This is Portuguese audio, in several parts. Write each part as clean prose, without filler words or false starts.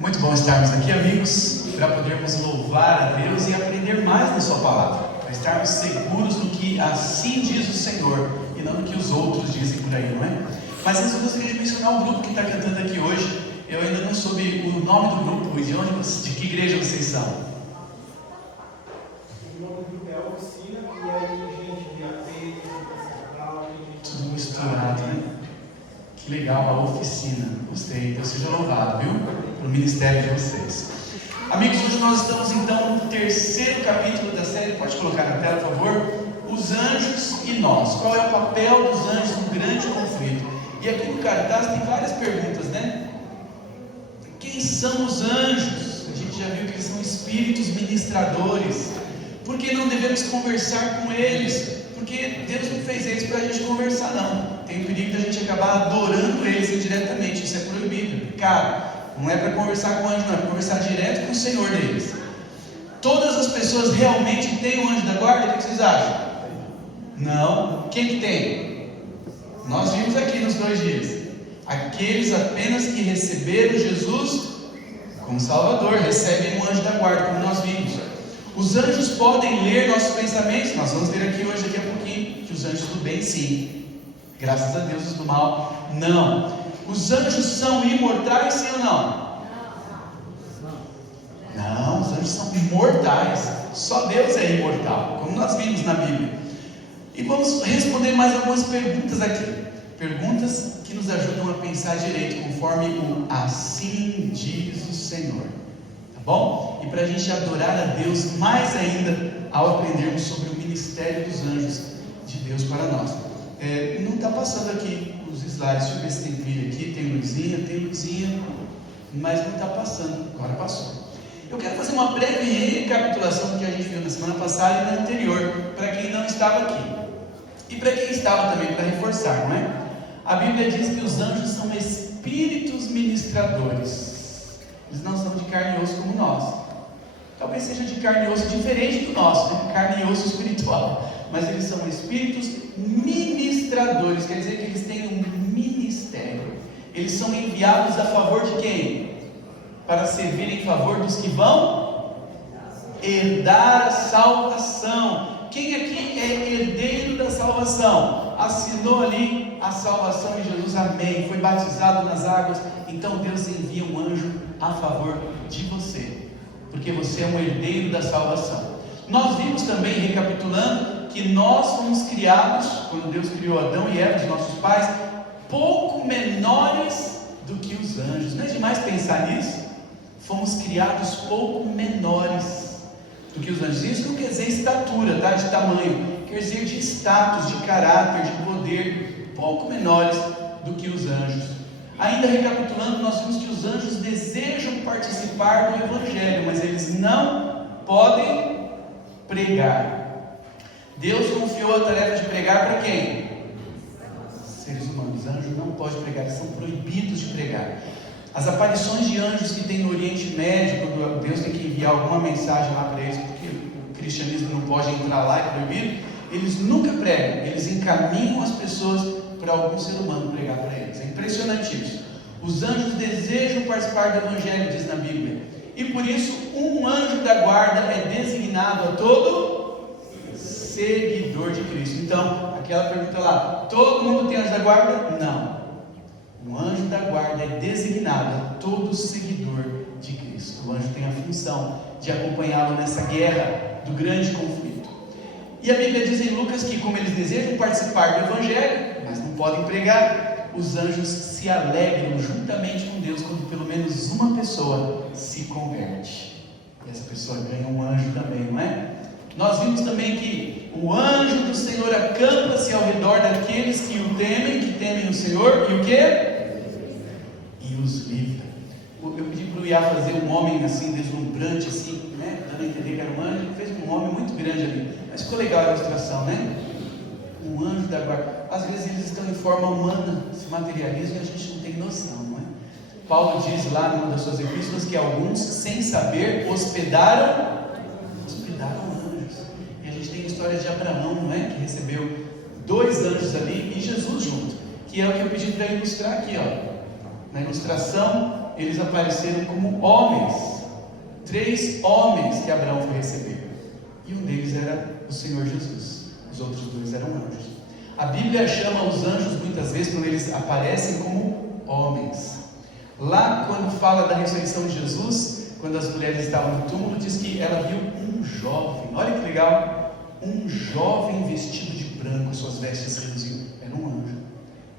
Muito bom estarmos aqui, amigos, para podermos louvar a Deus e aprender mais da sua palavra, para estarmos seguros no que assim diz o Senhor e não no que os outros dizem por aí, não é? Mas antes eu gostaria de mencionar o grupo que está cantando aqui hoje. Eu ainda não soube o nome do grupo e de que igreja vocês são. O nome do grupo é a Oficina, e aí gente de AP, central, tudo misturado, né? Que legal, a Oficina. Gostei, Deus seja louvado, viu? Para o ministério de vocês. Amigos, hoje nós estamos então no terceiro capítulo da série. Pode colocar na tela, por favor? Os anjos e nós. Qual é o papel dos anjos no grande conflito? E aqui no cartaz tem várias perguntas, né? Quem são os anjos? A gente já viu que eles são espíritos ministradores. Por que não devemos conversar com eles? Porque Deus não fez eles para a gente conversar, não. Tem o perigo da gente acabar adorando eles indiretamente. Isso é proibido, é pecado. Não é para conversar com o anjo, não. É para conversar direto com o Senhor deles. Todas as pessoas realmente têm um anjo da guarda? O que vocês acham? Não. Quem que tem? Nós vimos aqui nos 2 dias. Aqueles apenas que receberam Jesus como Salvador recebem um anjo da guarda, como nós vimos. Os anjos podem ler nossos pensamentos. Nós vamos ver aqui hoje, daqui a pouquinho, que os anjos do bem sim, graças a Deus. Os do mal não. Os anjos são imortais, sim ou não? Não, os anjos são imortais. Só Deus é imortal, como nós vimos na Bíblia. E vamos responder mais algumas perguntas aqui. Perguntas que nos ajudam a pensar direito, conforme o assim diz o Senhor. Tá bom? E para a gente adorar a Deus mais ainda ao aprendermos sobre o ministério dos anjos de Deus para nós. Não está passando aqui os slides. Deixa eu ver se tem trilha aqui. Tem luzinha, mas não está passando. Agora passou. Eu quero fazer uma breve recapitulação do que a gente viu na semana passada e na anterior, para quem não estava aqui. E para quem estava também, para reforçar, não é? A Bíblia diz que os anjos são espíritos ministradores. Eles não são de carne e osso como nós. Talvez seja de carne e osso diferente do nosso, né? Carne e osso espiritual. Mas eles são espíritos ministradores, quer dizer que eles têm um ministério. Eles são enviados a favor de quem? Para servir em favor dos que vão herdar a salvação. Quem aqui é herdeiro da salvação? Assinou ali a salvação em Jesus, amém. Foi batizado nas águas. Então Deus envia um anjo a favor de você, porque você é um herdeiro da salvação. Nós vimos também, recapitulando, que nós fomos criados, quando Deus criou Adão e Eva, os nossos pais, pouco menores do que os anjos. Não é demais pensar nisso? Fomos criados pouco menores do que os anjos. Isso não quer dizer estatura, tá? De tamanho, quer dizer de status, de caráter, de poder, pouco menores do que os anjos. Ainda recapitulando, nós vimos que os anjos desejam participar do Evangelho, mas eles não podem pregar. Deus confiou a tarefa de pregar para quem? Seres humanos. Os anjos não podem pregar, eles são proibidos de pregar. As aparições de anjos que tem no Oriente Médio, quando Deus tem que enviar alguma mensagem lá para eles, porque o cristianismo não pode entrar lá, é proibido, eles nunca pregam, eles encaminham as pessoas para algum ser humano pregar para eles. É impressionante isso. Os anjos desejam participar do Evangelho, diz na Bíblia, e por isso um anjo da guarda é designado a todo seguidor de Cristo. Então, aquela pergunta lá, todo mundo tem anjo da guarda? Não. O anjo da guarda é designado a todo seguidor de Cristo. O anjo tem a função de acompanhá-lo nessa guerra do grande conflito. E a Bíblia diz em Lucas que, como eles desejam participar do Evangelho, mas não podem pregar, os anjos se alegram juntamente com Deus quando pelo menos uma pessoa se converte. E essa pessoa ganha um anjo também, não é? Nós vimos também que o anjo do Senhor acampa-se ao redor daqueles que o temem, que temem o Senhor, e o quê? E os livra. Eu pedi para o Iá fazer um homem assim, deslumbrante, assim, né? Dando a entender que era um anjo. Ele fez um homem muito grande ali, mas ficou legal a ilustração, né? Um anjo da guarda. Às vezes eles estão em forma humana, se materializam e a gente não tem noção, não é? Paulo diz lá numa das suas epístolas que alguns, sem saber, hospedaram anjos. E a gente tem histórias de Abraão, não é? Que recebeu 2 anjos ali e Jesus junto, que é o que eu pedi para ilustrar aqui, ó. Na ilustração eles apareceram como homens. 3 homens que Abraão foi receber. E um deles era o Senhor Jesus. Os outros 2 eram anjos. A Bíblia chama os anjos muitas vezes, quando eles aparecem, como homens. Lá, quando fala da ressurreição de Jesus, quando as mulheres estavam no túmulo, diz que ela viu um jovem. Olha que legal! Um jovem vestido de branco, suas vestes reluziam. Era um anjo.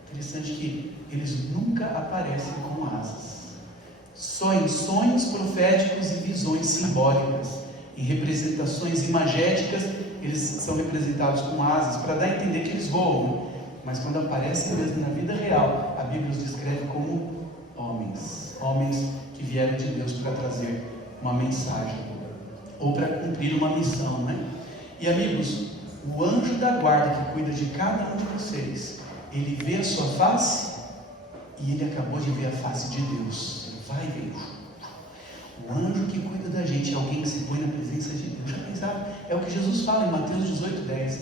Interessante que eles nunca aparecem com asas. Só em sonhos proféticos e visões simbólicas, em representações imagéticas, eles são representados com asas, para dar a entender que eles voam. Mas quando aparecem mesmo na vida real, a Bíblia os descreve como homens. Homens que vieram de Deus para trazer uma mensagem, ou para cumprir uma missão, né? E amigos, o anjo da guarda que cuida de cada um de vocês, ele vê a sua face, e ele acabou de ver a face de Deus. Ele vai ver. O anjo que cuida da gente é alguém que se põe na presença de Deus. Já pensaram? É o que Jesus fala em Mateus 18:10.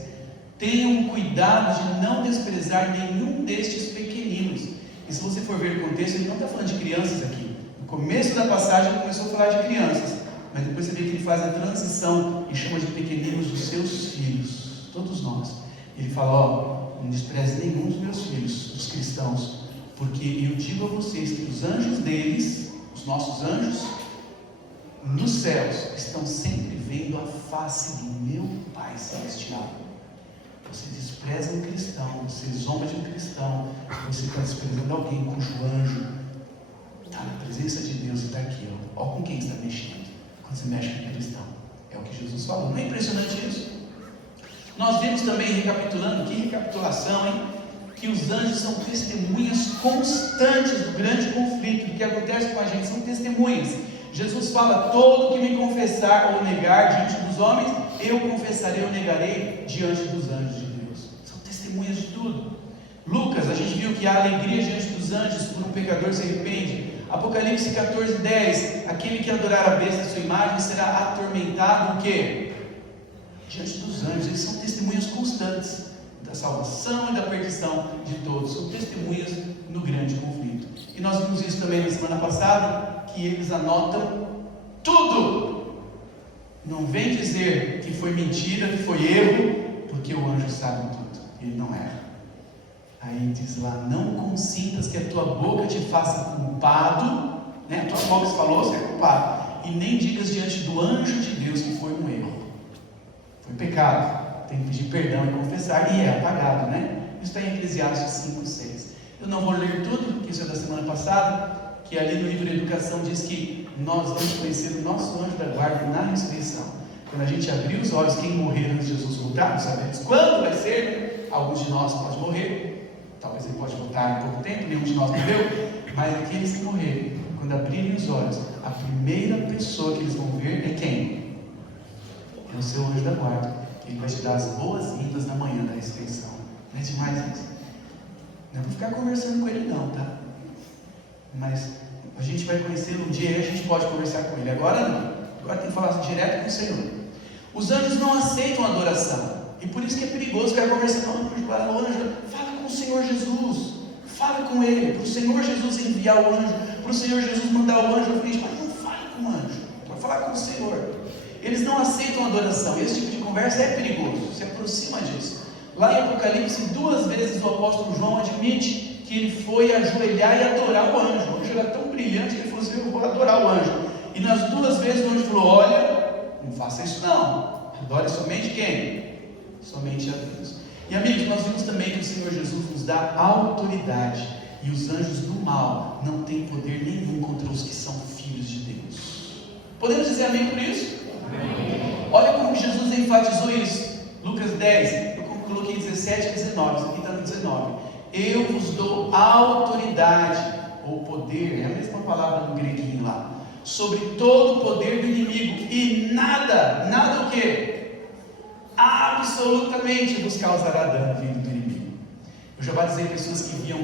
Tenham cuidado de não desprezar nenhum destes pequeninos. E se você for ver o contexto, ele não está falando de crianças aqui. No começo da passagem ele começou a falar de crianças, mas depois você vê que ele faz a transição e chama de pequeninos os seus filhos, todos nós. Ele fala, ó, não despreze nenhum dos meus filhos, dos cristãos, porque eu digo a vocês que os anjos deles, os nossos anjos, nos céus, estão sempre vendo a face do meu Pai Celestial. Você despreza um cristão, você zomba de um cristão, você está desprezando alguém cujo anjo está na presença de Deus e está aqui, ó. Olha com quem está mexendo, quando você mexe com um cristão. É o que Jesus falou. Não é impressionante isso? Nós vimos também, recapitulando, que recapitulação, hein? Que os anjos são testemunhas constantes do grande conflito, do que acontece com a gente, são testemunhas. Jesus fala, todo que me confessar ou negar diante dos homens, eu confessarei ou negarei diante dos anjos de Deus. São testemunhas de tudo. Lucas, a gente viu que há alegria diante dos anjos por um pecador se arrepende. Apocalipse 14:10, aquele que adorar a besta e sua imagem será atormentado o quê? Diante dos anjos. Eles são testemunhas constantes da salvação e da perdição de todos. São testemunhas no grande conflito. E nós vimos isso também na semana passada, que eles anotam tudo. Não vem dizer que foi mentira, que foi erro, porque o anjo sabe tudo. Ele não erra. Aí diz lá, não consintas que a tua boca te faça culpado, né? A tua boca se falou, você é culpado. E nem digas diante do anjo de Deus que foi um erro. Foi pecado. Tem que pedir perdão e confessar, e é apagado, né? Isso está em Eclesiastes 5:6. Eu não vou ler tudo, porque isso é da semana passada, que ali no livro Educação diz que nós vamos conhecer o nosso anjo da guarda na ressurreição. Quando a gente abrir os olhos, quem morrer antes de Jesus voltar, não sabemos quando vai ser, né? Alguns de nós podem morrer, talvez ele pode voltar em pouco tempo, nenhum de nós morreu, mas aqueles que morrerem, quando abrirem os olhos, a primeira pessoa que eles vão ver é quem? É o seu anjo da guarda. Ele vai te dar as boas-vindas na manhã da ressurreição. Não é demais isso? Não vou ficar conversando com ele não, tá? Mas a gente vai conhecer um dia e a gente pode conversar com ele. Agora não. Agora tem que falar direto com o Senhor. Os anjos não aceitam adoração. E por isso que é perigoso ficar conversando com o anjo. Fala com o Senhor Jesus. Fala com ele. Para o Senhor Jesus enviar o anjo. Para o Senhor Jesus mandar o anjo à frente. Mas não fale com o anjo. Para falar com o Senhor. Eles não aceitam adoração. Esse tipo de conversa é perigoso. Se aproxima disso. Lá em Apocalipse, 2 vezes o apóstolo João admite que ele foi ajoelhar e adorar o anjo. O anjo era tão brilhante que ele falou assim, eu vou adorar o anjo. E nas 2 vezes o anjo falou, olha, não faça isso não. Adore somente quem? Somente a Deus. E amigos, nós vimos também que o Senhor Jesus nos dá autoridade. E os anjos do mal não têm poder nenhum contra os que são filhos de Deus. Podemos dizer amém por isso? Amém. Olha como que Jesus enfatizou isso. Lucas 10, eu coloquei 17 e 19, isso aqui está no 19. Eu vos dou autoridade, ou poder, é a mesma palavra no greguinho lá, sobre todo o poder do inimigo, e nada o quê? Absolutamente vos causará dano vindo do inimigo. Eu já batizei pessoas que viam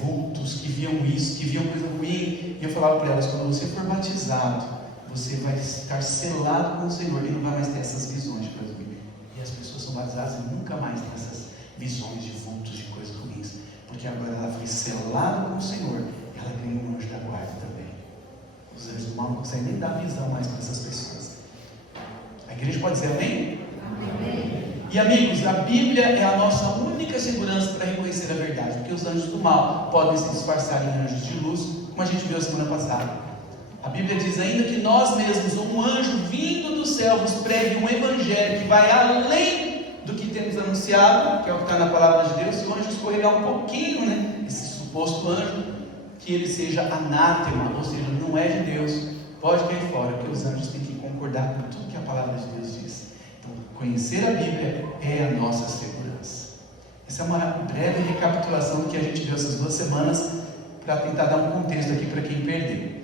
vultos, que viam isso, que viam coisa ruim, e eu falava para elas, quando você for batizado, você vai estar selado com o Senhor, e não vai mais ter essas visões de coisa ruim. E as pessoas são batizadas e nunca mais têm essas visões de vultos, de coisas ruins, porque agora ela foi selada com o Senhor, ela ganhou um anjo da guarda também. não consegue nem dar visão mais para essas pessoas. A igreja pode dizer amém? Amém. E amigos, a Bíblia é a nossa única segurança para reconhecer a verdade, porque os anjos do mal podem se disfarçar em anjos de luz, como a gente viu a semana passada. A Bíblia diz ainda que nós mesmos, um anjo vindo do céu, nos pregue um evangelho que vai além do que temos anunciado, que é o que está na palavra de Deus. Se o anjo escorregar um pouquinho, né, esse suposto anjo, que ele seja anátema, ou seja, não é de Deus, pode cair fora, porque os anjos têm que concordar com tudo que a palavra de Deus diz. Então, conhecer a Bíblia é a nossa segurança. Essa é uma breve recapitulação do que a gente viu essas 2 semanas, para tentar dar um contexto aqui para quem perdeu.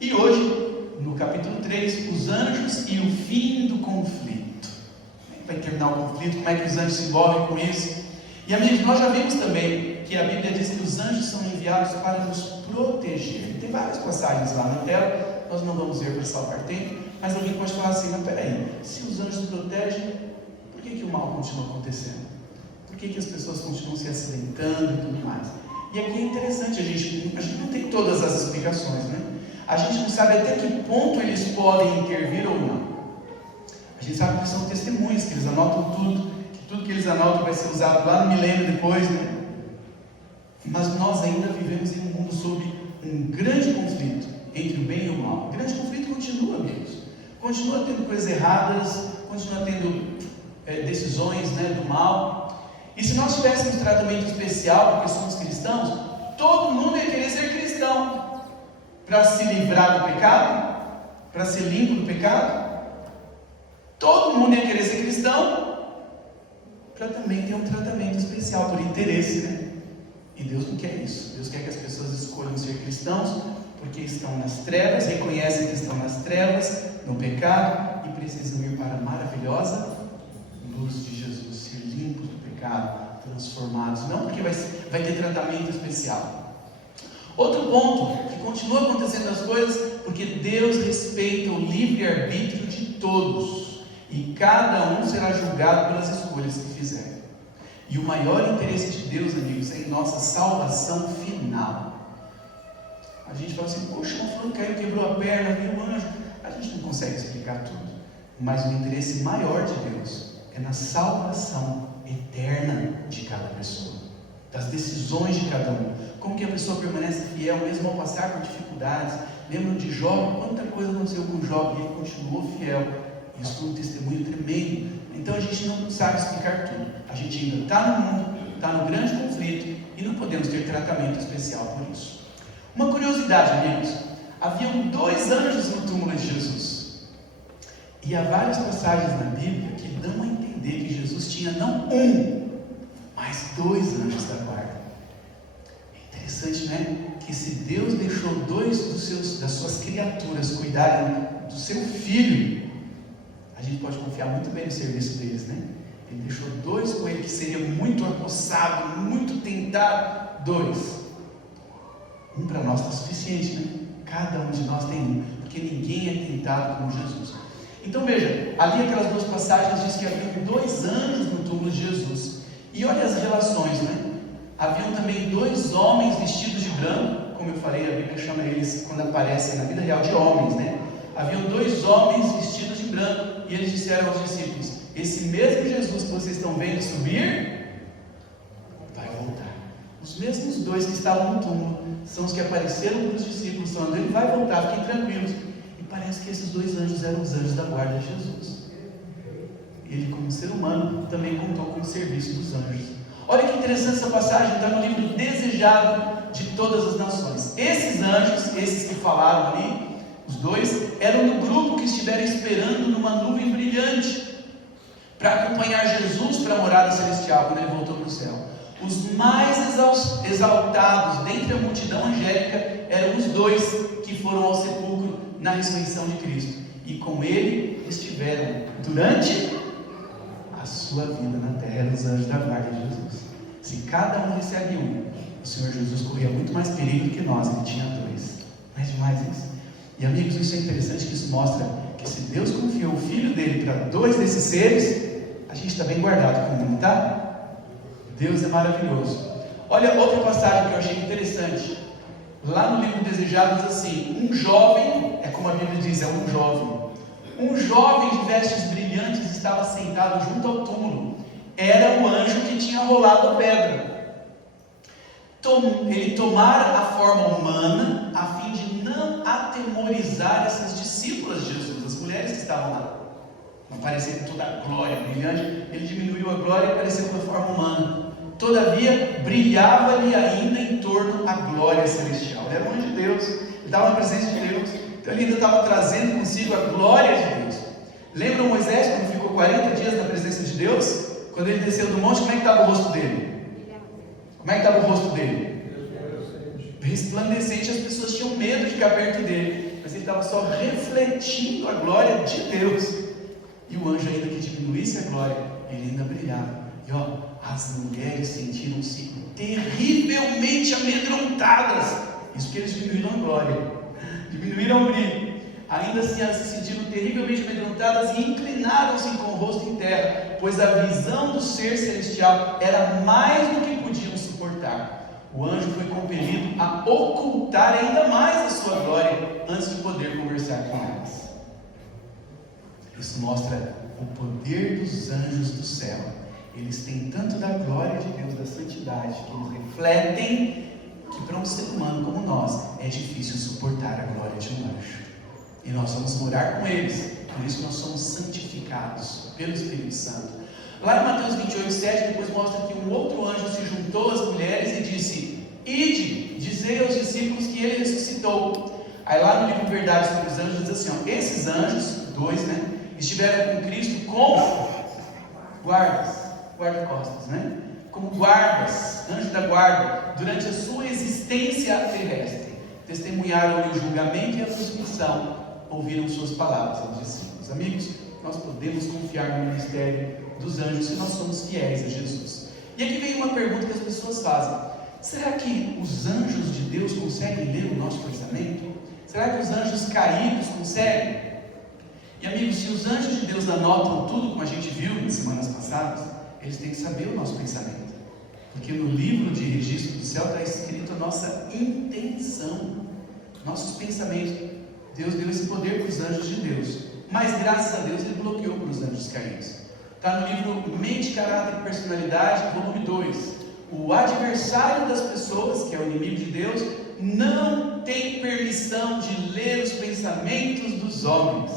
E hoje, no capítulo 3, os anjos e o fim do conflito. Como é que vai terminar o conflito? Como é que os anjos se envolvem com isso? E amigos, nós já vimos também que a Bíblia diz que os anjos são enviados para nos proteger. Tem várias passagens lá na tela, nós não vamos ver para salvar tempo, mas alguém pode falar assim: mas peraí, se os anjos protegem, por que o mal continua acontecendo? Por que as pessoas continuam se acidentando e tudo mais? E aqui é interessante, a gente não tem todas as explicações, né? A gente não sabe até que ponto eles podem intervir ou não. A gente sabe que são testemunhas, que eles anotam tudo, que tudo que eles anotam vai ser usado lá no milênio depois, né? Mas nós ainda vivemos em um mundo sob um grande conflito entre o bem e o mal. O grande conflito continua, amigos. Continua tendo coisas erradas, continua tendo decisões, né, do mal. E se nós tivéssemos tratamento especial, porque somos cristãos, todo mundo ia querer ser cristão. Para se livrar do pecado, para ser limpo do pecado, todo mundo ia querer ser cristão, para também ter um tratamento especial, por interesse, né? E Deus não quer isso. Deus quer que as pessoas escolham ser cristãos, porque estão nas trevas, reconhecem que estão nas trevas, no pecado, e precisam ir para a maravilhosa luz de Jesus, ser limpos do pecado, transformados, não porque vai ter tratamento especial. Outro ponto, que continua acontecendo as coisas, porque Deus respeita o livre-arbítrio de todos, e cada um será julgado pelas escolhas que fizer. E o maior interesse de Deus, amigos, é em nossa salvação final. A gente fala assim: poxa, o fulano caiu, quebrou a perna, viu um anjo. A gente não consegue explicar tudo, mas o interesse maior de Deus é na salvação eterna de cada pessoa, das decisões de cada um. Como que a pessoa permanece fiel mesmo ao passar por dificuldades. Lembram de Jó? Quanta coisa aconteceu com Jó e ele continuou fiel. Isso foi um testemunho tremendo. Então a gente não sabe explicar tudo. A gente ainda está no mundo, está no grande conflito, e não podemos ter tratamento especial por isso. Uma curiosidade, amigos: haviam 2 anjos no túmulo de Jesus, e há várias passagens na Bíblia que dão a entender que Jesus tinha não um, mas 2 anjos da guarda. Interessante, né? Que se Deus deixou 2 das suas criaturas cuidarem do seu filho, a gente pode confiar muito bem no serviço deles, né? Ele deixou 2 com ele, que seria muito acossado, muito tentado. 2. Um para nós está suficiente, né? Cada um de nós tem um, porque ninguém é tentado como Jesus. Então veja, ali aquelas 2 passagens diz que havia 2 anjos no túmulo de Jesus. E olha as relações, né? Haviam também 2 homens vestidos de branco, como eu falei, a Bíblia chama eles, quando aparecem na vida real, de homens, né? Haviam 2 homens vestidos de branco, e eles disseram aos discípulos: esse mesmo Jesus que vocês estão vendo subir, vai voltar. Os mesmos 2 que estavam no túmulo são os que apareceram para os discípulos, falando: ele vai voltar, fiquem tranquilos. E parece que esses 2 anjos eram os anjos da guarda de Jesus. Ele, como ser humano, também contou com o serviço dos anjos. Olha que interessante essa passagem, está no livro Desejado de Todas as Nações. Esses anjos, esses que falaram ali, os 2, eram do grupo que estiveram esperando numa nuvem brilhante, para acompanhar Jesus para a morada celestial, quando ele voltou para o céu. Os mais exaltados dentre a multidão angélica eram os 2 que foram ao sepulcro na ressurreição de Cristo, e com ele estiveram durante a sua vida na terra, os anjos da guarda de Jesus. Se cada um recebe um, o Senhor Jesus corria muito mais perigo do que nós, ele tinha 2. Não é demais isso? E amigos, isso é interessante, que isso mostra que se Deus confiou o Filho dele para 2 desses seres, a gente está bem guardado com um, tá? Deus é maravilhoso. Olha outra passagem que eu achei interessante. Lá no livro Desejado diz assim: um jovem, é como a Bíblia diz, é um jovem. Um jovem de vestes brilhantes estava sentado junto ao túmulo. Era o anjo que tinha rolado a pedra. Ele tomara a forma humana a fim de não atemorizar essas discípulas de Jesus, as mulheres que estavam lá. Aparecendo toda a glória brilhante, ele diminuiu a glória e apareceu com a forma humana. Todavia, brilhava-lhe ainda em torno a glória celestial. Ele era um anjo de Deus, ele estava na presença de Deus, então ele ainda estava trazendo consigo a glória de Deus. Lembra Moisés quando ficou 40 dias na presença de Deus? Quando ele desceu do monte, como é que estava o rosto dele? Como é que estava o rosto dele? Resplandecente, as pessoas tinham medo de ficar perto dele, mas ele estava só refletindo a glória de Deus. E o anjo, ainda que diminuísse a glória, ele ainda brilhava. E as mulheres sentiram-se terrivelmente amedrontadas. Isso porque eles diminuíram a glória, diminuíram o brilho. Ainda assim elas se sentiram terrivelmente amedrontadas e inclinaram-se com o rosto em terra, pois a visão do ser celestial era mais do que podiam suportar. O anjo foi compelido a ocultar ainda mais a sua glória antes de poder conversar com elas. Isso mostra o poder dos anjos do céu. Eles têm tanto da glória de Deus, da santidade, que eles refletem que para um ser humano como nós é difícil suportar a glória de um anjo. E nós vamos morar com eles, por isso nós somos santificados pelo Espírito Santo. Lá em Mateus 28:7, depois mostra que um outro anjo se juntou às mulheres e disse: Ide, dizei aos discípulos que ele ressuscitou. Aí lá no livro Verdade sobre os Anjos diz assim, esses anjos, dois, estiveram com Cristo como guarda-costas, como guardas, anjo da guarda, durante a sua existência terrestre. Testemunharam-lhe o julgamento e a crucifixão, ouviram suas palavras aos discípulos. Amigos, nós podemos confiar no ministério dos anjos se nós somos fiéis a Jesus. E aqui vem uma pergunta que as pessoas fazem: será que os anjos de Deus conseguem ler o nosso pensamento? Será que os anjos caídos conseguem? E amigos, se os anjos de Deus anotam tudo, como a gente viu nas semanas passadas, eles têm que saber o nosso pensamento, porque no livro de registro do céu está escrito a nossa intenção, nossos pensamentos. Deus deu esse poder para os anjos de Deus, mas graças a Deus ele bloqueou para os anjos caídos. Está no livro Mente, Caráter e Personalidade, volume 2. O adversário das pessoas, que é o inimigo de Deus, não tem permissão de ler os pensamentos dos homens.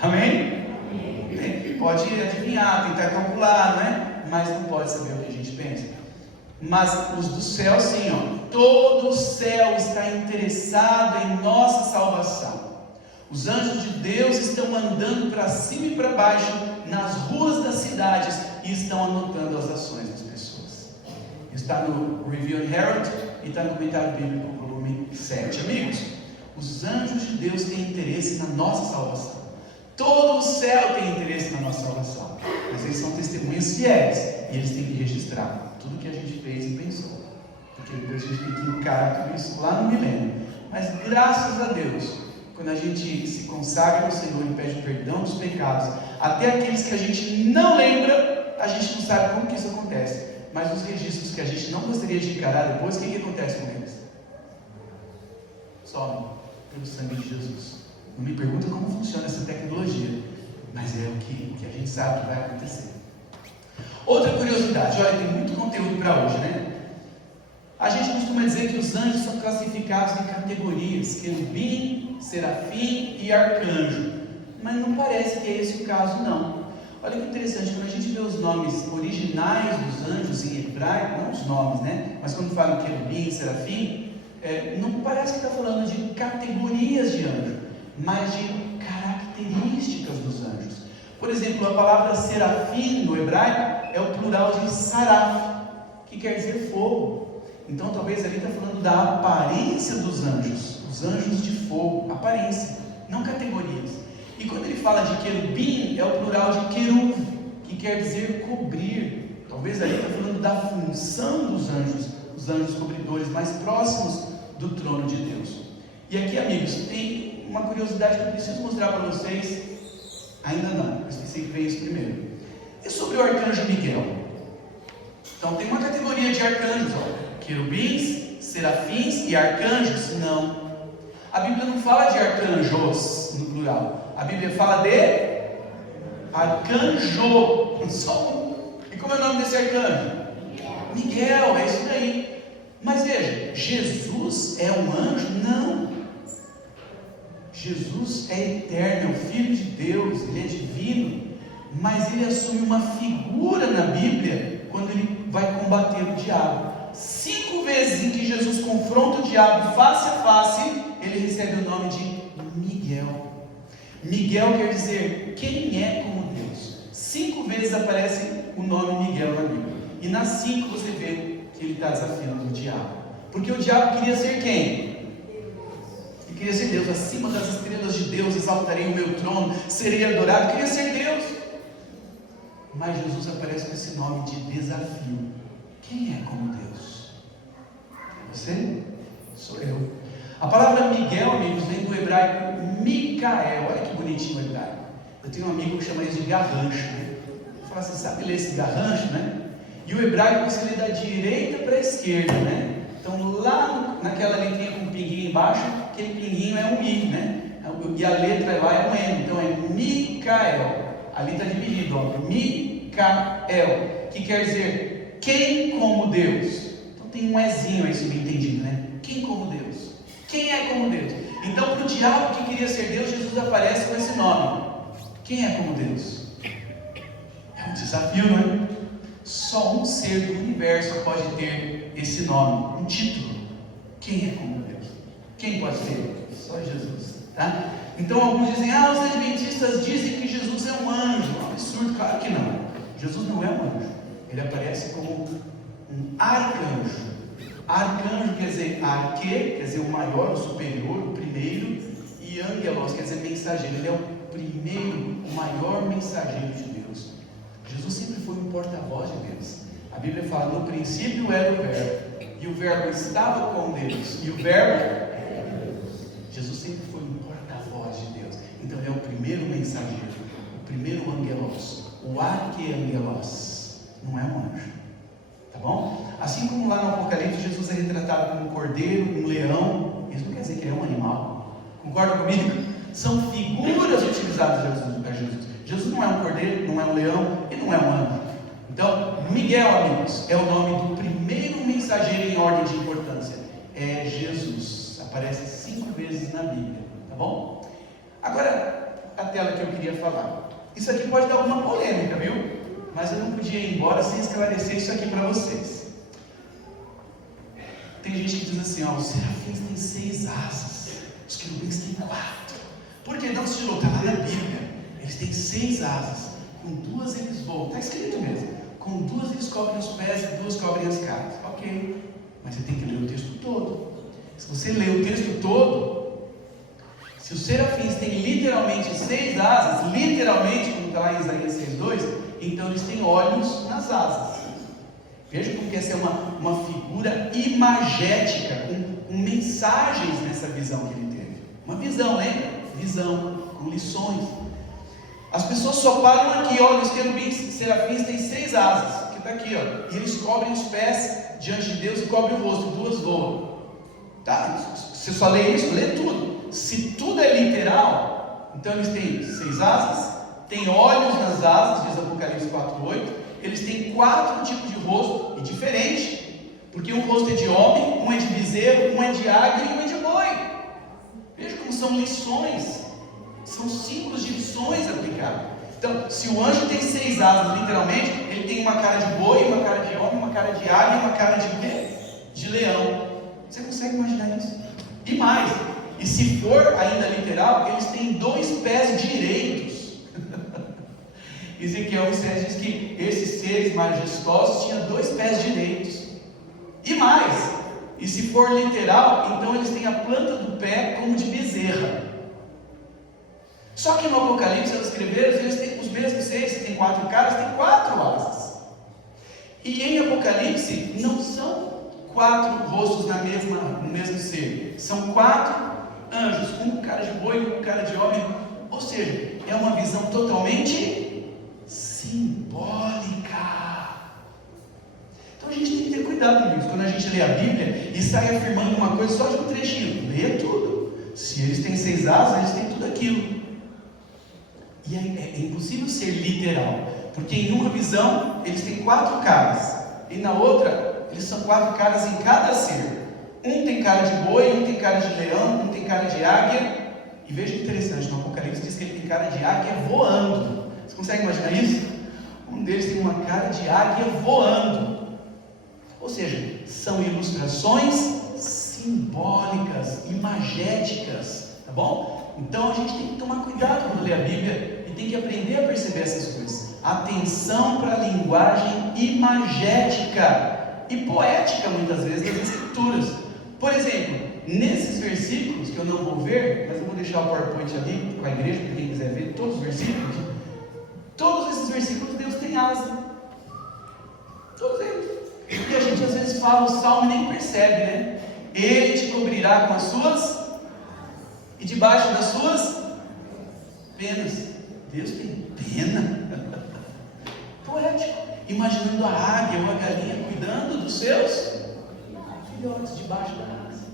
Amém? Pode adivinhar, tentar calcular, mas não pode saber o que a gente pensa. Mas os do céu sim, todo o céu está interessado em nossa salvação. Os anjos de Deus estão andando para cima e para baixo nas ruas das cidades e estão anotando as ações das pessoas. Está no Review and Herald e está no Comentário Bíblico, volume 7. Amigos, os anjos de Deus têm interesse na nossa salvação. Todo o céu tem interesse na nossa salvação, mas eles são testemunhas fiéis e eles têm que registrar tudo que a gente fez e pensou, porque depois a gente tem que encarar tudo isso lá no milênio. Mas graças a Deus, quando a gente se consagra ao Senhor e pede perdão dos pecados, até aqueles que a gente não lembra, a gente não sabe como que isso acontece, mas os registros que a gente não gostaria de encarar depois, o que acontece com eles? Somem pelo sangue de Jesus. Não me pergunta como funciona essa tecnologia, mas é o que a gente sabe que vai acontecer. Outra curiosidade, olha, tem muito conteúdo para hoje, A gente costuma dizer que os anjos são classificados em categorias: querubim, serafim e arcanjo, mas não parece que é esse o caso, não. Olha que interessante, quando a gente vê os nomes originais dos anjos em hebraico, não os nomes, mas quando fala em querubim, serafim, não parece que está falando de categorias de anjo, mas de características dos anjos. Por exemplo, a palavra serafim no hebraico é o plural de saraf, que quer dizer fogo. Então talvez ali está falando da aparência dos anjos, os anjos de fogo, aparência, não categorias. E quando ele fala de querubim, é o plural de querub, que quer dizer cobrir. Talvez ali está falando da função dos anjos, os anjos cobridores mais próximos do trono de Deus. E aqui, amigos, tem uma curiosidade que eu preciso mostrar para vocês. Ainda não, eu esqueci que veio isso primeiro. E sobre o arcanjo Miguel? Então tem uma categoria de arcanjos, querubins, serafins e arcanjos? Não. A Bíblia não fala de arcanjos no plural. A Bíblia fala de arcanjo. Só um. E como é o nome desse arcanjo? Miguel, é isso daí. Mas veja, Jesus é um anjo? Não. Jesus é eterno, é o Filho de Deus, Ele é divino, mas Ele assume uma figura na Bíblia quando Ele vai combater o diabo. 5 vezes em que Jesus confronta o diabo face a face, Ele recebe o nome de Miguel. Miguel quer dizer, quem é como Deus? 5 vezes aparece o nome Miguel na Bíblia, e nas 5 você vê que ele está desafiando o diabo, porque o diabo queria ser quem? Ele queria ser Deus. Acima das estrelas de Deus exaltarei o meu trono, serei adorado. Queria ser Deus, mas Jesus aparece com esse nome de desafio. Quem é como Deus? Você? Sou eu. A palavra Miguel, amigos, vem do hebraico Micael. Olha que bonitinho o hebraico. Eu tenho um amigo que chama isso de garrancho, né? Fala assim, sabe ler esse garrancho, né? E o hebraico você lê da direita para a esquerda, né? Então lá naquela letrinha com pinguinho embaixo, aquele pinguinho é um I, né? E a letra lá é um M, então é Micael. Ali está dividido, ó, Micael, que quer dizer quem como Deus. Então tem um Ezinho aí subentendido, né? Quem como Deus? Quem é como Deus? Então para o diabo que queria ser Deus, Jesus aparece com esse nome. Quem é como Deus? É um desafio, não é? Só um ser do universo pode ter esse nome, um título. Quem é como Deus? Quem pode ter? Só Jesus, tá? Então alguns dizem, os adventistas dizem que Jesus é um anjo. É um absurdo, claro que não. Jesus não é um anjo. Ele aparece como um arcanjo. Arcanjo quer dizer arque, quer dizer o maior, o superior, o primeiro, e angelos quer dizer mensageiro. Ele é o primeiro, o maior mensageiro de Deus. Jesus sempre foi um porta-voz de Deus. A Bíblia fala, no princípio era o verbo, e o verbo estava com Deus, e o verbo era Deus. Jesus sempre foi um porta-voz de Deus. Então ele é o primeiro mensageiro, o primeiro angelos, o arque-angelos. Não é um anjo, tá bom? Assim como lá no Apocalipse Jesus é retratado como um cordeiro, um leão. Isso não quer dizer que ele é um animal. Concorda comigo? São figuras utilizadas a Jesus. Jesus não é um cordeiro, não é um leão e não é um anjo. Então, Miguel, amigos, é o nome do primeiro mensageiro em ordem de importância. É Jesus. Aparece 5 vezes na Bíblia, tá bom? Agora, a tela que eu queria falar. Isso aqui pode dar uma polêmica, viu? Mas eu não podia ir embora sem esclarecer isso aqui para vocês. Tem gente que diz assim, os serafins têm 6 asas, os querubins têm 4. Por que não, se está lá na Bíblia? Eles têm 6 asas, com 2 eles voam, está escrito mesmo, com 2 eles cobrem os pés e 2 cobrem as caras. Ok, mas você tem que ler o texto todo. Se você ler o texto todo, se os serafins têm literalmente 6 asas, literalmente, como está lá em Isaías 6,2, então eles têm olhos nas asas. Veja como que essa é uma figura imagética, com mensagens nessa visão que ele teve. Uma visão, lembra? Visão, com lições. As pessoas só param aqui, olha, os querubins, serafins têm 6 asas, que está aqui, e eles cobrem os pés diante de Deus e cobrem o rosto, 2 voam. Tá? Você só lê isso, lê tudo. Se tudo é literal, então eles têm 6 asas, têm olhos nas asas, diz Apocalipse 4,8, eles têm 4 tipos de rosto, e diferente, porque um rosto é de homem, um é de bezerro, um é de águia e um é de boi. Veja como são lições. São símbolos de lições aplicadas. Então, se o anjo tem 6 asas, literalmente, ele tem uma cara de boi, uma cara de homem, uma cara de águia e uma cara de quê? De leão. Você consegue imaginar isso? E mais, e se for ainda literal, eles têm 2 pés direitos. Ezequiel 7 diz que esses seres majestosos tinham 2 pés direitos. E mais, e se for literal, então eles têm a planta do pé como de bezerra. Só que no Apocalipse, ao escrever, eles têm os mesmos seres, tem 4 caras, tem 4 asas. E em Apocalipse, não são 4 rostos no mesmo ser. São 4 anjos, um com cara de boi, um com cara de homem. Ou seja, é uma visão totalmente simbólica. Então a gente tem que ter cuidado, amigos, quando a gente lê a Bíblia e sai afirmando uma coisa só de um trechinho. Leia tudo. Se eles têm 6 asas, eles têm tudo aquilo. E é impossível ser literal, porque em uma visão eles têm 4 caras, e na outra eles são 4 caras em cada ser. Um tem cara de boi, um tem cara de leão, um tem cara de águia. E veja que interessante, no Apocalipse diz que ele tem cara de águia voando. Você consegue imaginar isso? Um deles tem uma cara de águia voando. Ou seja, são ilustrações simbólicas, imagéticas, tá bom? Então a gente tem que tomar cuidado quando lê a Bíblia e tem que aprender a perceber essas coisas. Atenção para a linguagem imagética e poética, muitas vezes, das Escrituras. Por exemplo, nesses versículos, que eu não vou ver, mas eu vou deixar o PowerPoint ali com a igreja, para quem quiser ver todos os versículos. Todos esses versículos, Deus tem asa. Todos eles. E a gente às vezes fala o salmo e nem percebe, né? Ele te cobrirá com as suas, e debaixo das suas penas. Deus tem pena. Poético. Imaginando a águia ou a galinha cuidando dos seus filhotes debaixo da asa.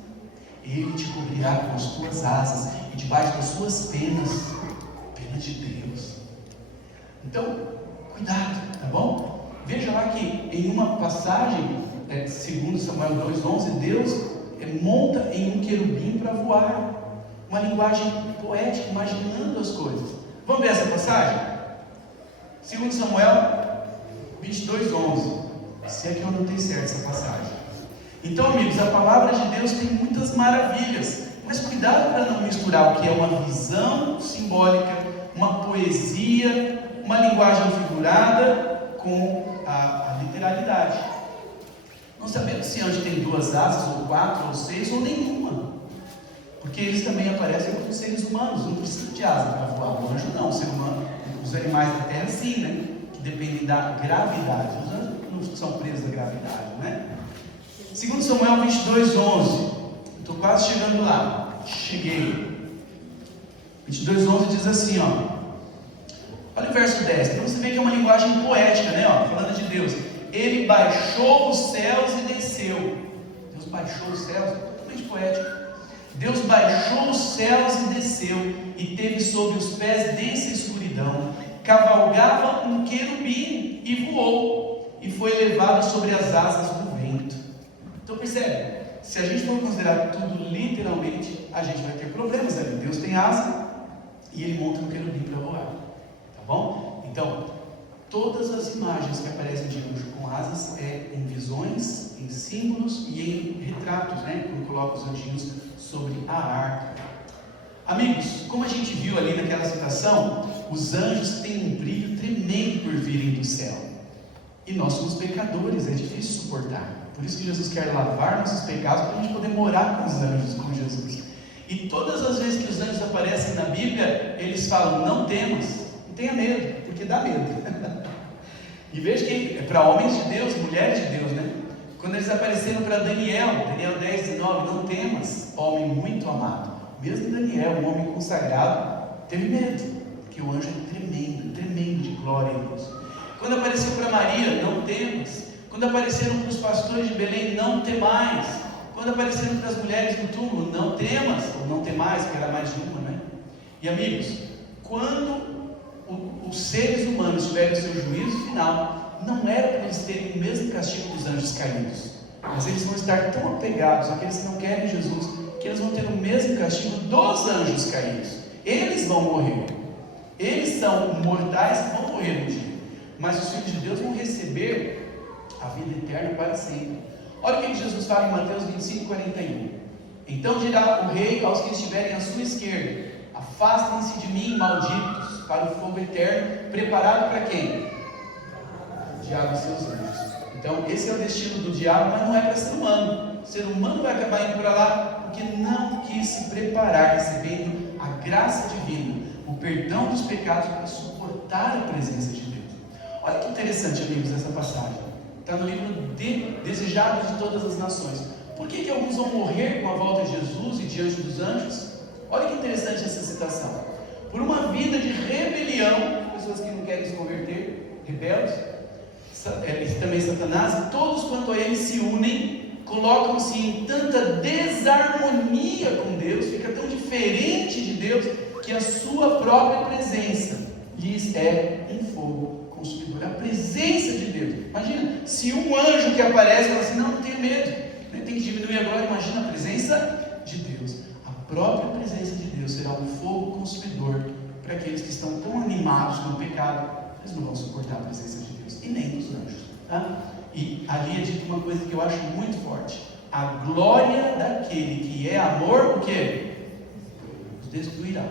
Ele te cobrirá com as tuas asas, e debaixo das suas penas, pena de Deus. Então, cuidado, tá bom? Veja lá que em uma passagem, segundo Samuel 2,11, Deus monta em um querubim para voar. Uma linguagem poética, imaginando as coisas. Vamos ver essa passagem? Segundo Samuel 22,11. Se é que eu anotei certo essa passagem. Então, amigos, a palavra de Deus tem muitas maravilhas. Mas cuidado para não misturar o que é uma visão simbólica, uma poesia, uma linguagem figurada com a literalidade. Não sabemos se anjo tem 2 asas, ou 4, ou 6, ou nenhuma, porque eles também aparecem como seres humanos, não precisam de asa para voar. O anjo não, o ser humano, os animais da terra sim, né? Que dependem da gravidade. Os anjos não são presos à gravidade, né? Segundo Samuel 22,11, estou quase chegando lá, cheguei. 22,11 diz assim, ó. Olha o verso 10, então você vê que é uma linguagem poética, né? Ó, falando de Deus. Ele baixou os céus e desceu. Deus baixou os céus, totalmente poético. Deus baixou os céus e desceu, e teve sob os pés densa escuridão. Cavalgava um querubim e voou, e foi levado sobre as asas do vento. Então percebe, se a gente for considerar tudo literalmente, a gente vai ter problemas ali. Deus tem asa, e ele monta um querubim para voar. Bom? Então, todas as imagens que aparecem de anjo com asas em visões, em símbolos e em retratos, né? Quando coloca os anjinhos sobre a arca. Amigos, como a gente viu ali naquela citação, os anjos têm um brilho tremendo por virem do céu. E nós somos pecadores, é difícil suportar. Por isso que Jesus quer lavar nossos pecados para a gente poder morar com os anjos, com Jesus. E todas as vezes que os anjos aparecem na Bíblia, eles falam, não temas. Tenha medo, porque dá medo. E veja que para homens de Deus, mulheres de Deus, né? Quando eles apareceram para Daniel 10,19, não temas, homem muito amado. Mesmo Daniel, um homem consagrado, teve medo, porque o anjo é tremendo, tremendo de glória a Deus. Quando apareceu para Maria, não temas. Quando apareceram para os pastores de Belém, não temais. Quando apareceram para as mulheres do túmulo, não temas, ou não temais, que era mais de uma, né? E amigos, quando os seres humanos tiverem o seu juízo final, não era para eles terem o mesmo castigo dos anjos caídos, mas eles vão estar tão apegados àqueles que não querem Jesus, que eles vão ter o mesmo castigo dos anjos caídos. Eles vão morrer, eles são mortais e vão morrer um dia, mas os filhos de Deus vão receber a vida eterna para sempre. Olha o que Jesus fala em Mateus 25:41. Então dirá o rei aos que estiverem à sua esquerda: afastem-se de mim, malditos, para o fogo eterno, preparado para quem? O diabo e seus anjos. Então esse é o destino do diabo, mas não é para ser humano. O ser humano vai acabar indo para lá porque não quis se preparar, recebendo a graça divina, o perdão dos pecados, para suportar a presença de Deus. Olha que interessante, amigos, essa passagem. Está no livro Desejado de Todas as Nações. Por que alguns vão morrer com a volta de Jesus e diante dos anjos? Olha que interessante essa citação. Por uma vida de rebelião, pessoas que não querem se converter, rebeldes, também Satanás, e todos quanto a eles se unem colocam-se em tanta desarmonia com Deus, fica tão diferente de Deus, que a sua própria presença lhes é um fogo consumidor. A presença de Deus. Imagina, se um anjo que aparece fala assim, não tenho medo, tem que diminuir agora. Imagina a presença de Deus. A própria presença de Deus será um fogo consumidor para aqueles que estão tão animados com o pecado. Eles não vão suportar a presença de Deus, e nem dos anjos, tá? E ali é dito uma coisa que eu acho muito forte: a glória daquele que é amor, o que? Os destruirá.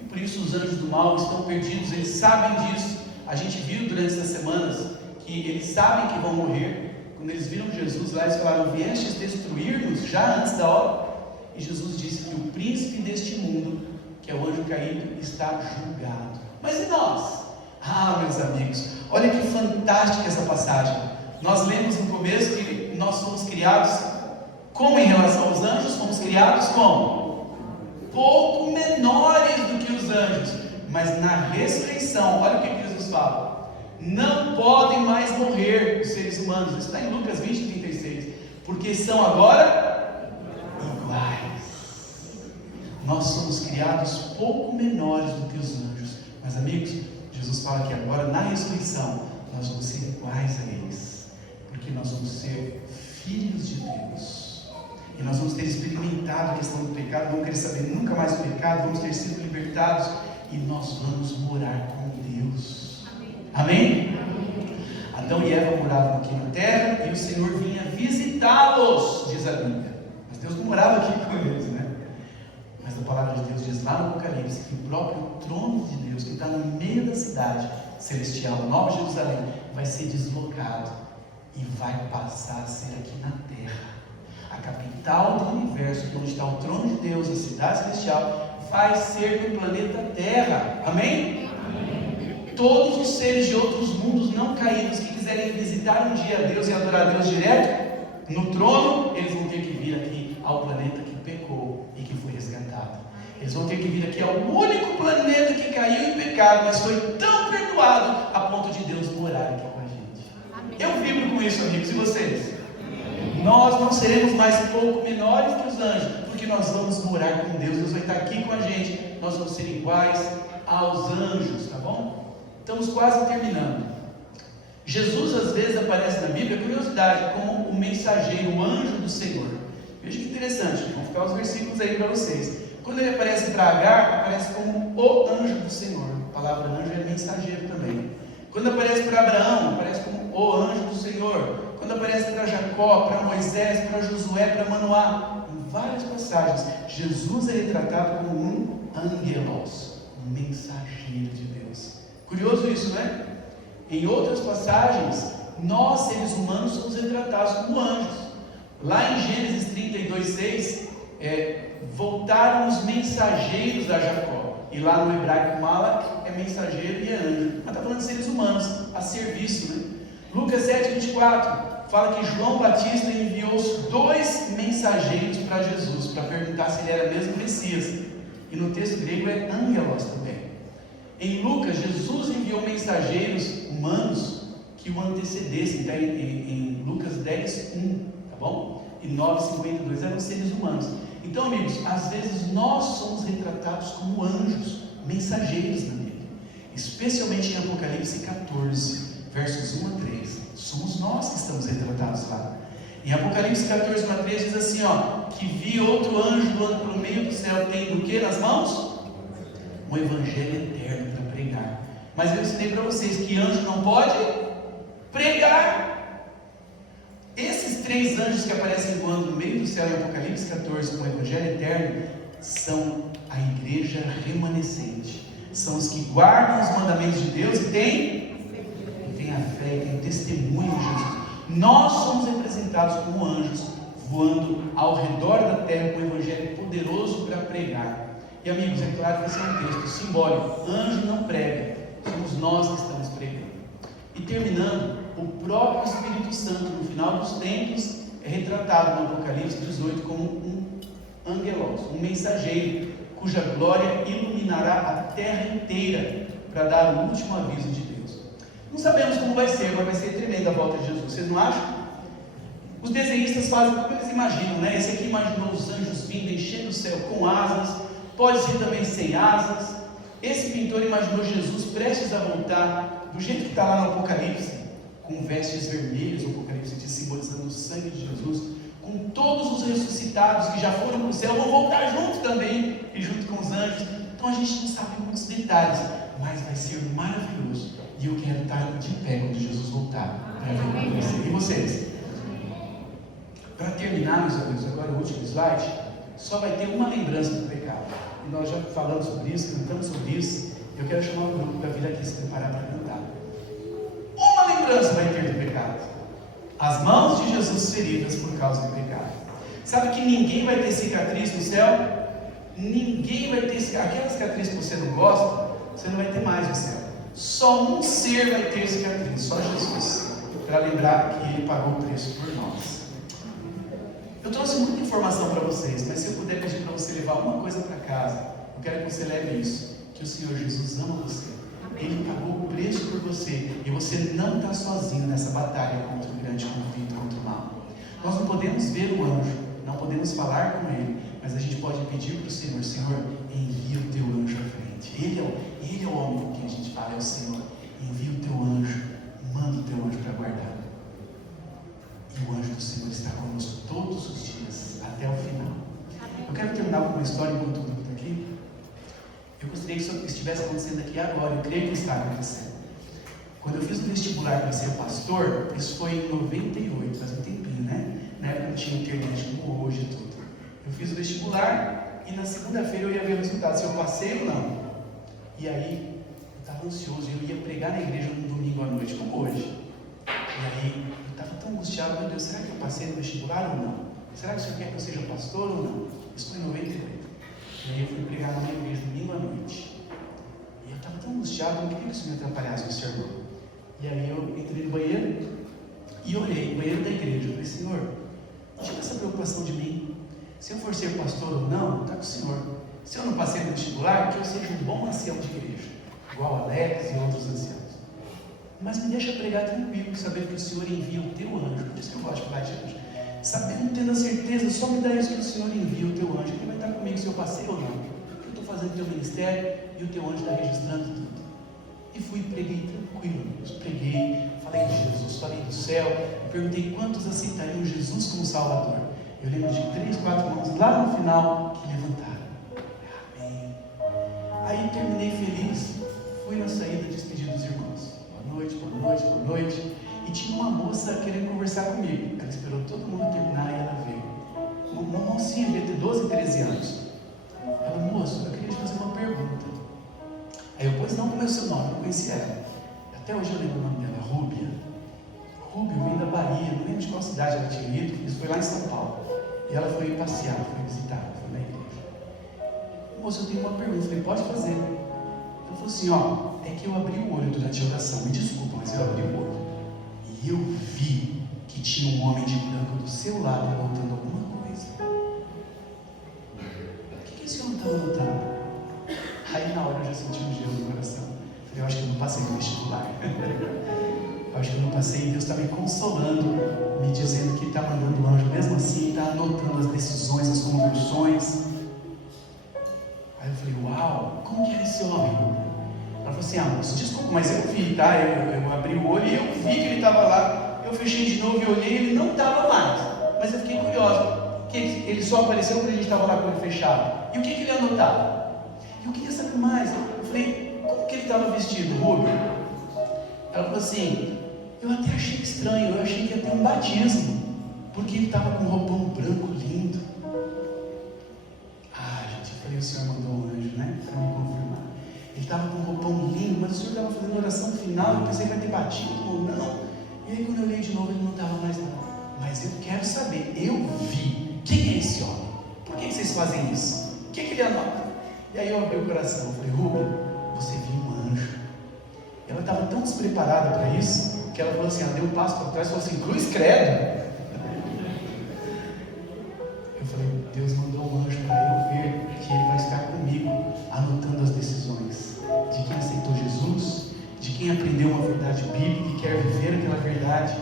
E por isso os anjos do mal estão perdidos, eles sabem disso. A gente viu durante essas semanas que eles sabem que vão morrer. Quando eles viram Jesus lá, eles falaram, viestes destruir-nos já antes da hora? E Jesus disse que o príncipe deste mundo, que é o anjo caído, está julgado. Mas e nós? Ah, meus amigos, olha que fantástica essa passagem. Nós lemos no começo que nós fomos criados como em relação aos anjos? Fomos criados como? Pouco menores do que os anjos. Mas na ressurreição, olha o que Jesus fala: não podem mais morrer os seres humanos. Isso está em Lucas 20:36. Porque são agora iguais. Nós somos criados pouco menores do que os anjos. Mas amigos, Jesus fala que agora na ressurreição nós vamos ser iguais a eles, porque nós vamos ser filhos de Deus, e nós vamos ter experimentado a questão do pecado, não vamos querer saber nunca mais do pecado, vamos ter sido libertados, e nós vamos morar com Deus. Amém? Adão e Eva moravam aqui na terra, e o Senhor vinha visitá-los, diz a Bíblia. Mas Deus não morava aqui com eles, né? Mas a palavra de Deus diz lá no Apocalipse que o próprio trono de Deus, que está no meio da cidade celestial, a Nova Jerusalém, vai ser deslocado e vai passar a ser aqui na terra. A capital do universo, onde está o trono de Deus, a cidade celestial, vai ser no planeta Terra. Amém? Amém. Todos os seres de outros mundos não caídos que quiserem visitar um dia a Deus e adorar a Deus direto no trono, eles vão ter que vir aqui ao planeta que pecou e que foi resgatado. Eles vão ter que vir aqui ao único planeta que caiu em pecado, mas foi tão perdoado a ponto de Deus morar aqui com a gente. Amém. Eu vibro com isso, amigos, e vocês? Amém. Nós não seremos mais pouco menores que os anjos, porque nós vamos morar com Deus. Deus vai estar aqui com a gente, nós vamos ser iguais aos anjos, tá bom? Estamos quase terminando. Jesus às vezes aparece na Bíblia, curiosidade, como o mensageiro, o anjo do Senhor. Veja que interessante, vão ficar os versículos aí para vocês. Quando ele aparece para Agar, aparece como o anjo do Senhor. A palavra anjo é mensageiro também. Quando aparece para Abraão, aparece como o anjo do Senhor. Quando aparece para Jacó, para Moisés, para Josué, para Manoá, em várias passagens, Jesus é retratado como um angelos, um mensageiro de Deus. Curioso isso, né? Em outras passagens, nós seres humanos somos retratados como anjos. Lá em Gênesis 32:6, voltaram os mensageiros a Jacó. E lá no hebraico, Malak é mensageiro e é anjo. Mas está falando de seres humanos, a serviço, né? Lucas 7:24 fala que João Batista enviou os 2 mensageiros para Jesus, para perguntar se ele era mesmo Messias. E no texto grego é angelos também. Em Lucas, Jesus enviou mensageiros humanos que o antecedessem, tá? em Lucas 10:1, tá bom? E 9:52 eram seres humanos. Então, amigos, às vezes nós somos retratados como anjos, mensageiros na Bíblia, especialmente em Apocalipse 14, versos 1-3. Somos nós que estamos retratados lá. Em Apocalipse 14, 1-3 diz assim, que vi outro anjo voando pelo meio do céu, tendo o que nas mãos? Um evangelho eterno para pregar. Mas eu ensinei para vocês que anjo não pode pregar. Esses 3 anjos que aparecem voando no meio do céu em Apocalipse 14 com o evangelho eterno são a igreja remanescente. São os que guardam os mandamentos de Deus e têm a fé e têm o testemunho de Jesus. Nós somos representados como anjos voando ao redor da terra com o evangelho poderoso para pregar. E amigos, é claro que esse é um texto simbólico. Anjo não prega, somos nós que estamos pregando. E terminando, o próprio Espírito Santo no final dos tempos é retratado no Apocalipse 18 como um angelos, um mensageiro, cuja glória iluminará a terra inteira para dar o último aviso de Deus. Não sabemos como vai ser, mas vai ser tremenda a volta de Jesus, vocês não acham? Os desenhistas fazem como eles imaginam, né? Esse aqui imaginou os anjos vindo, enchendo o céu com asas, pode ser também sem asas. Esse pintor imaginou Jesus prestes a voltar, do jeito que está lá no Apocalipse, com vestes vermelhas, o Apocalipse diz, simbolizando o sangue de Jesus, com todos os ressuscitados que já foram para o céu, vão voltar junto também, e junto com os anjos. Então a gente não sabe muitos detalhes, mas vai ser maravilhoso, e eu quero estar de pé quando Jesus voltar, para ver com você. E vocês? Para terminar, meus amigos, agora o último slide, só vai ter uma lembrança do pecado, e nós já falamos sobre isso, cantamos sobre isso. Eu quero chamar o grupo para vir aqui se preparar para cantar. Uma lembrança vai ter do pecado: as mãos de Jesus feridas por causa do pecado. Sabe que ninguém vai ter cicatriz no céu? Ninguém vai ter cicatriz. Aquela cicatriz que você não gosta, você não vai ter mais no céu. Só um ser vai ter cicatriz, só Jesus, para lembrar que Ele pagou o preço por nós. Eu trouxe muita informação para vocês, mas se eu puder pedir para você levar uma coisa para casa, eu quero que você leve isso: que o Senhor Jesus ama você. Ele pagou o preço por você, e você não está sozinho nessa batalha contra o grande conflito, contra o mal. Nós não podemos ver o anjo, não podemos falar com ele, mas a gente pode pedir para o Senhor: Senhor, envia o teu anjo à frente. Ele é o homem com quem a gente fala, é o Senhor. Envia o teu anjo, manda o teu anjo para guardar. E o anjo do Senhor está conosco todos os dias, até o final. Eu quero terminar com uma história enquanto o grupo está aqui. Eu gostaria que isso estivesse acontecendo aqui agora, eu creio que está acontecendo. Quando eu fiz o vestibular para ser pastor, isso foi em 98, faz um tempinho, né? Na época não tinha internet como hoje e tudo. Eu fiz o vestibular e na segunda-feira eu ia ver o resultado, se eu passei ou não. E aí, eu estava ansioso, eu ia pregar na igreja no domingo à noite, como hoje. E aí, eu estava tão angustiado: meu Deus, será que eu passei no vestibular ou não? Será que o Senhor quer que eu seja pastor ou não? Isso foi em 98. E aí eu fui pregar numa igreja domingo à noite. E eu estava tão angustiado, eu não queria que isso me atrapalhasse no sermão. E aí eu entrei no banheiro e orei, no banheiro da igreja. Eu falei: Senhor, tira essa preocupação de mim. Se eu for ser pastor ou não, está com o Senhor. Se eu não passei no vestibular, que eu seja um bom ancião de igreja, igual Alex e outros anciãos. Mas me deixa pregar tranquilo, sabendo que o Senhor envia o teu anjo. Por isso que eu gosto de falar de anjo. Sabendo, tendo a certeza, só me dá isso, que o Senhor envia o teu anjo. Ele vai estar comigo se eu passei ou não. Eu estou fazendo o teu ministério e o teu anjo está registrando tudo. E fui e preguei tranquilo, amigos. Preguei, falei de Jesus, falei do céu. Perguntei quantos aceitariam Jesus como Salvador. Eu lembro de 3, 4 mãos lá no final que levantaram. Amém. Aí terminei feliz. Fui na saída despedir dos irmãos. Boa noite, boa noite, boa noite. E tinha uma moça querendo conversar comigo. Ela esperou todo mundo terminar e ela veio. Uma mocinha, devia ter 12, 13 anos. Ela: moço, eu queria te fazer uma pergunta. Aí eu: pois não, como é o seu nome? Eu conheci ela. Até hoje eu lembro o nome dela: Rúbia. Rúbia veio da Bahia, não lembro de qual cidade ela tinha ido. Isso foi lá em São Paulo. E ela foi passear, foi visitar, foi na igreja. Moço, eu tenho uma pergunta. Eu falei: pode fazer. Ela falou assim: ó, é que eu abri o olho durante a oração. Me desculpa, mas eu abri o olho. E eu vi que tinha um homem de branco do seu lado anotando alguma coisa. O que esse homem estava anotando? Aí na hora eu já senti um gelo no coração. Falei: eu acho que eu não passei no vestibular. Eu acho que eu não passei, e Deus está me consolando, me dizendo que está mandando o anjo mesmo assim, está anotando as decisões, as conversões. Aí eu falei: uau, como que era esse homem? Ela falou assim: ah, moço, desculpa, mas eu vi, tá? Eu abri o olho e eu vi que ele estava lá. Eu fechei de novo e olhei e ele não estava mais. Mas eu fiquei curioso, que ele só apareceu quando a gente estava lá com o olho fechado. E o que ele anotava? Eu queria saber mais. Eu falei: como que ele estava vestido, Rubio? Ela falou assim: eu até achei estranho, eu achei que ia ter um batismo, porque ele estava com um roupão branco lindo. Ah, gente, eu falei: o Senhor mandou um anjo, né? Para me confirmar. Ele estava com um roupão lindo, mas o Senhor estava fazendo oração final, eu pensei que vai ter batismo ou não. E aí quando eu olhei de novo, ele não estava mais não. Mas eu quero saber, eu vi, quem é esse homem? Por que vocês fazem isso? O que ele anota? E aí eu abri o coração, eu falei: Rubem, você viu um anjo. Ela estava tão despreparada para isso, que ela falou assim, ela deu um passo para trás e falou assim: cruz credo. Eu falei: Deus mandou um anjo para eu ver que ele vai estar comigo, anotando as decisões de quem aceitou Jesus, de quem aprendeu uma verdade bíblica e quer viver aquela verdade.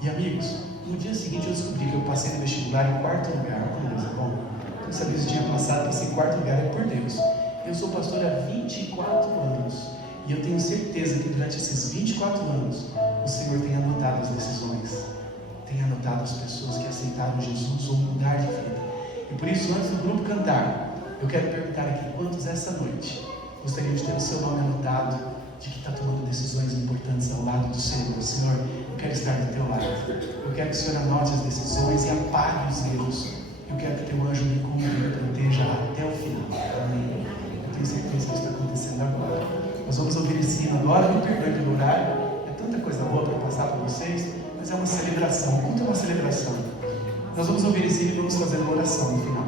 E amigos, No dia seguinte eu descobri que eu passei no vestibular em quarto lugar. Como Deus é bom. Eu não sabia se tinha passado, passei em quarto lugar, é por Deus. Eu sou pastor há 24 anos. E eu tenho certeza que durante esses 24 anos, o Senhor tem anotado as decisões. Tem anotado as pessoas que aceitaram Jesus ou mudar de vida. E por isso, antes do grupo cantar, eu quero perguntar aqui, quantos essa noite gostariam de ter o seu nome anotado, de que está tomando decisões importantes ao lado do Senhor? Senhor, eu quero estar do teu lado. Eu quero que o Senhor anote as decisões e apague os erros. Eu quero que teu anjo me cubra e me proteja até o final. Amém. Eu tenho certeza que isso está acontecendo agora. Nós vamos ouvir esse hino agora, me perdoe pelo horário. É tanta coisa boa para passar para vocês, mas é uma celebração. O culto é uma celebração. Nós vamos ouvir esse hino e vamos fazer uma oração no final.